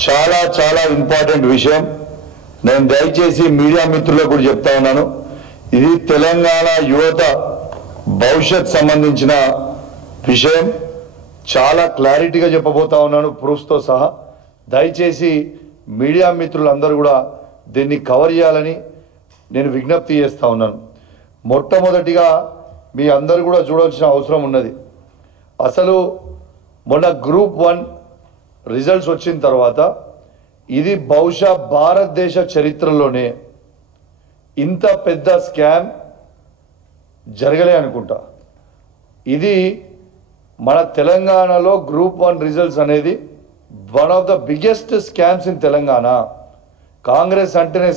చాలా చాలా ఇంపార్టెంట్ విషయం. నేను దయచేసి మీడియా మిత్రులకు కూడా చెప్తా ఉన్నాను, ఇది తెలంగాణ యువత భవిష్యత్ సంబంధించిన విషయం. చాలా క్లారిటీగా చెప్పబోతా ఉన్నాను, ప్రూఫ్స్తో సహా. దయచేసి మీడియా మిత్రులందరూ కూడా దీన్ని కవర్ చేయాలని నేను విజ్ఞప్తి చేస్తూ ఉన్నాను. మొట్టమొదటిగా మీ అందరూ కూడా చూడాల్సిన అవసరం ఉన్నది. అసలు మొన్న గ్రూప్ 1 రిజల్ట్స్ వచ్చిన తర్వాత ఇది బహుశా భారతదేశ చరిత్రలోనే ఇంత పెద్ద స్కామ్ జరగలే అనుకుంటా. ఇది మన తెలంగాణలో గ్రూప్ 1 రిజల్ట్స్ అనేది one of the biggest scams in Telangana. Congress అంటేనే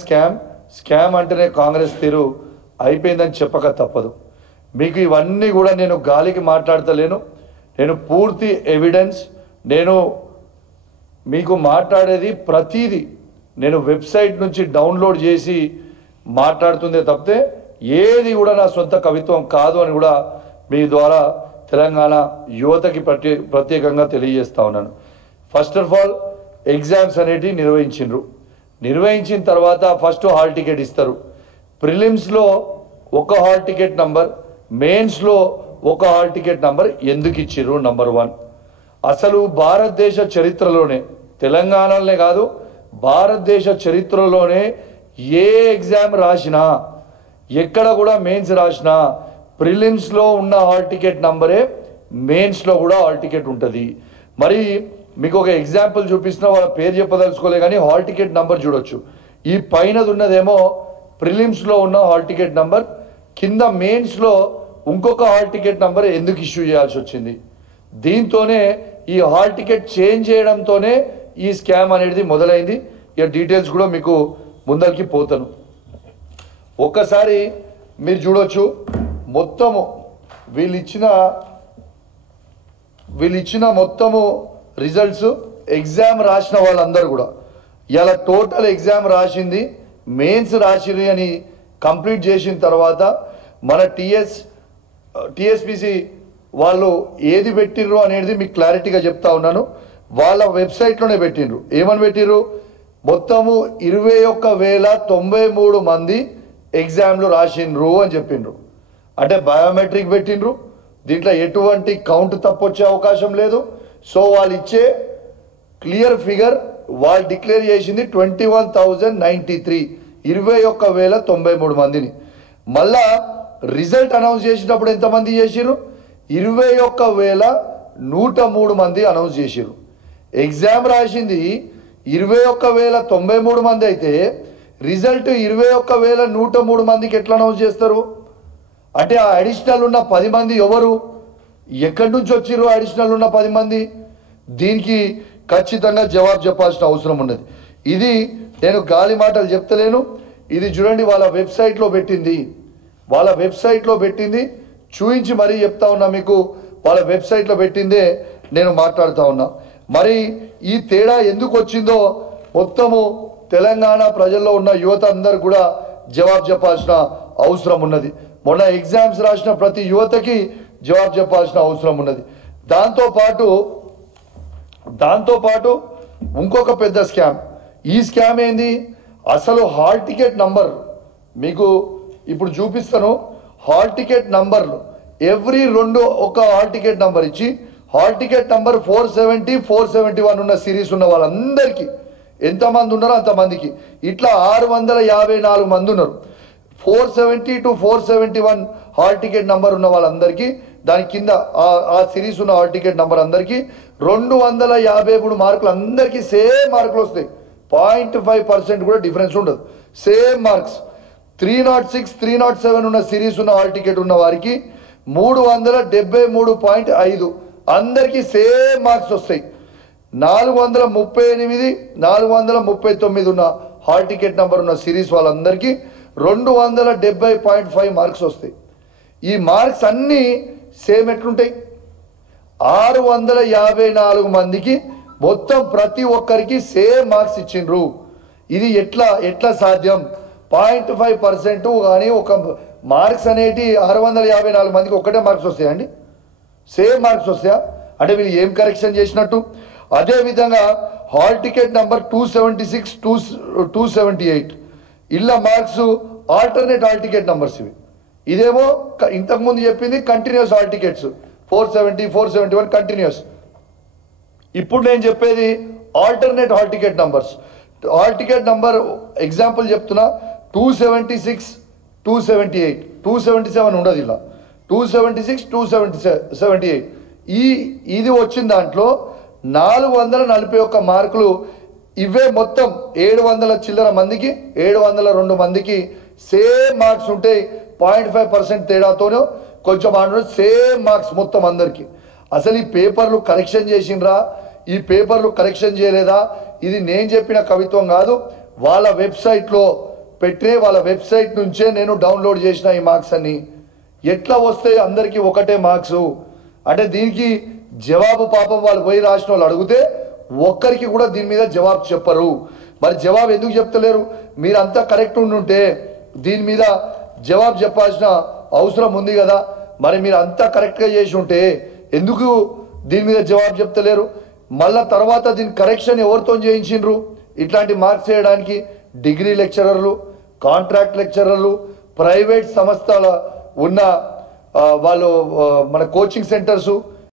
స్కామ్ అంటేనే కాంగ్రెస్ తీరు అయిపోయిందని చెప్పక తప్పదు. మీకు ఇవన్నీ కూడా నేను గాలికి మాట్లాడతలేను, నేను పూర్తి ఎవిడెన్స్, నేను మీకు మాట్లాడేది ప్రతిదీ నేను వెబ్సైట్ నుంచి డౌన్లోడ్ చేసి మాట్లాడుతుందే తప్పితే ఏది కూడా నా సొంత కవిత్వం కాదు అని కూడా మీ ద్వారా తెలంగాణ యువతకి ప్రత్యేకంగా తెలియజేస్తా ఉన్నాను. ఫస్ట్ ఆఫ్ ఆల్ ఎగ్జామ్స్ అనేటివి నిర్వహించిన తర్వాత ఫస్ట్ హాల్ టికెట్ ఇస్తారు. ప్రిలిమ్స్లో ఒక హాల్ టికెట్ నంబర్, మెయిన్స్లో ఒక హాల్ టికెట్ నంబర్ ఎందుకు ఇచ్చిర్రు? నంబర్ 1. అసలు భారతదేశ చరిత్రలోనే, తెలంగాణలోనే కాదు భారతదేశ చరిత్రలోనే ఏ ఎగ్జామ్ రాసినా, ఎక్కడ కూడా మెయిన్స్ రాసినా ప్రిలిమ్స్లో ఉన్న హాల్ టికెట్ నంబరే మెయిన్స్లో కూడా హాల్ టికెట్ ఉంటుంది. మరి మీకు ఒక ఎగ్జాంపుల్ చూపిస్తున్నా, వాళ్ళ పేరు చెప్పదలుచుకోలే కానీ హాల్ టికెట్ నంబర్ చూడొచ్చు. ఈ పైనది ఉన్నదేమో ప్రిలిమ్స్లో ఉన్న హాల్ టికెట్ నంబర్, కింద మెయిన్స్లో ఇంకొక హాల్ టికెట్ నంబర్ ఎందుకు ఇష్యూ చేయాల్సి వచ్చింది? దీంతోనే ఈ హాల్ టికెట్ చేంజ్ చేయడంతోనే ఈ స్కామ్ అనేది మొదలైంది. ఇక డీటెయిల్స్ కూడా మీకు ముందరికి పోతాను. ఒక్కసారి మీరు చూడొచ్చు, మొత్తము వీళ్ళు ఇచ్చిన మొత్తము రిజల్ట్స్ ఎగ్జామ్ రాసిన వాళ్ళందరూ కూడా ఇలా టోటల్ ఎగ్జామ్ రాసింది, మెయిన్స్ రాసిరి అని కంప్లీట్ చేసిన తర్వాత మన టీఎస్పీసీ వాళ్ళు ఏది పెట్టిర్రు అనేది మీకు క్లారిటీగా చెప్తా ఉన్నాను. వాళ్ళ వెబ్సైట్లోనే పెట్టిండ్రు. ఏమని పెట్టిర్రు? మొత్తము 21,093 మంది ఎగ్జామ్లు రాసిండ్రు అని చెప్పిండ్రు. అంటే బయోమెట్రిక్ పెట్టిండ్రు, దీంట్లో ఎటువంటి కౌంట్ తప్పొచ్చే అవకాశం లేదు. సో వాళ్ళు ఇచ్చే క్లియర్ ఫిగర్ వాళ్ళు డిక్లేర్ చేసింది 21,093, 21,093 మందిని. మళ్ళా రిజల్ట్ అనౌన్స్ చేసేటప్పుడు ఎంతమంది చేసిర్రు? 21,103 మంది అనౌన్స్ చేసిర్రు. ఎగ్జామ్ రాసింది 21,093 మంది అయితే రిజల్ట్ 21,103 మందికి ఎట్లా అనౌన్స్ చేస్తారు? అంటే ఆ అడిషనల్ ఉన్న 10 మంది ఎవరు? ఎక్కడి నుంచి వచ్చిర్రు అడిషనల్ ఉన్న 10 మంది? దీనికి ఖచ్చితంగా జవాబు చెప్పాల్సిన అవసరం ఉన్నది. ఇది నేను గాలి మాటలు చెప్తలేను. ఇది చూడండి, వాళ్ళ వెబ్సైట్లో పెట్టింది చూయించి మరీ చెప్తా ఉన్నా మీకు. వాళ్ళ వెబ్సైట్లో పెట్టిందే నేను మాట్లాడుతూ ఉన్నా. మరి ఈ తేడా ఎందుకు వచ్చిందో మొత్తము తెలంగాణ ప్రజల్లో ఉన్న యువత అందరు కూడా జవాబు చెప్పాల్సిన అవసరం ఉన్నది. మొన్న ఎగ్జామ్స్ రాసిన ప్రతి యువతకి జవాబు చెప్పాల్సిన అవసరం ఉన్నది. దాంతోపాటు ఇంకొక పెద్ద స్కామ్. ఈ స్కామ్ ఏంది? అసలు హాల్ టికెట్ నంబర్ మీకు ఇప్పుడు చూపిస్తాను. హాల్ టికెట్ నంబర్లు ఎవ్రీ 2 ఒక హాల్ టికెట్ నంబర్ ఇచ్చి హాల్ టికెట్ నంబర్ 470, 471 ఉన్న సిరీస్ ఉన్న వాళ్ళందరికీ ఎంతమంది ఉన్నారో అంతమందికి ఇట్లా 654 మంది ఉన్నారు. 470 to 471 హాల్ టికెట్ నంబర్ ఉన్న వాళ్ళందరికీ, దాని కింద ఆ సిరీస్ ఉన్న హాల్ టికెట్ నంబర్ అందరికీ 253 మార్కులు, అందరికీ సేమ్ మార్కులు వస్తాయి. 0.5% కూడా డిఫరెన్స్ ఉండదు, సేమ్ మార్క్స్. 306, 307 ఉన్న సిరీస్ ఉన్న హాల్ టికెట్ ఉన్న వారికి 373.5 అందరికీ సేమ్ మార్క్స్ వస్తాయి. 438, 439 ఉన్న హాల్ టికెట్ నంబర్ ఉన్న సిరీస్ వాళ్ళందరికీ 270.5 మార్క్స్ వస్తాయి. ఈ మార్క్స్ అన్నీ సేమ్ ఎట్లుంటాయి? 654 మందికి మొత్తం ప్రతి ఒక్కరికి సేమ్ మార్క్స్ ఇచ్చిండ్రు. ఇది ఎట్లా సాధ్యం? 0.5% కానీ ఒక మార్క్స్ అనేటి 654 మందికి ఒక్కటే మార్క్స్ వస్తాయండి? సేమ్ మార్క్స్ వస్తాయా? అంటే వీళ్ళు ఏం కరెక్షన్ చేసినట్టు? అదే విధంగా హాల్ టికెట్ నంబర్ 276 278 ఇళ్ళ marks alternate hall ticket numbers ఇవి. ఇదేమో ఇంతకుముందు చెప్పింది కంటిన్యూస్ హాల్ టికెట్స్ 470 471 కంటిన్యూస్. ఇప్పుడు నేను చెప్పేది alternate hall ticket numbers. Hall ticket number example చెప్తున్నా 276 278 277 ఉండదు ఇలా 276 278 ఇది వచ్చిన దాంట్లో 441 మార్కులు ఇవే మొత్తం 700 చిల్లర మందికి 702 మందికి సేమ్ మార్క్స్ ఉంటాయి. 0.5% తేడాతోనో కొంచెం సేమ్ మార్క్స్ మొత్తం అందరికి. అసలు ఈ పేపర్లు కరెక్షన్ చేసిండ్రా, ఈ పేపర్లు కరెక్షన్ చేయలేదా, ఇది నేను చెప్పిన కవిత్వం కాదు. వాళ్ళ వెబ్సైట్లో పెట్టే వాళ్ళ వెబ్సైట్ నుంచే నేను డౌన్లోడ్ చేసిన ఈ మార్క్స్ అన్ని. ఎట్లా వస్తాయి అందరికీ ఒకటే మార్క్స్ అంటే దీనికి జవాబు పాపం వాళ్ళు పోయి రాసిన వాళ్ళు అడిగితే ఒక్కరికి కూడా దీని మీద జవాబు చెప్పరు. మరి జవాబు ఎందుకు చెప్తలేరు? మీరంతా కరెక్ట్ ఉండుంటే దీని మీద జవాబు చెప్పాల్సిన అవసరం ఉంది కదా. మరి మీరు అంతా కరెక్ట్గా చేసి ఉంటే ఎందుకు దీని మీద జవాబు చెప్తలేరు? మళ్ళా తర్వాత దీని కరెక్షన్ ఎవరితో చేయించిండ్రు? ఇట్లాంటి మార్క్స్ చేయడానికి డిగ్రీ లెక్చరర్లు, కాంట్రాక్ట్ లెక్చరర్లు, ప్రైవేట్ సంస్థల ఉన్న వాళ్ళు మన కోచింగ్ సెంటర్సు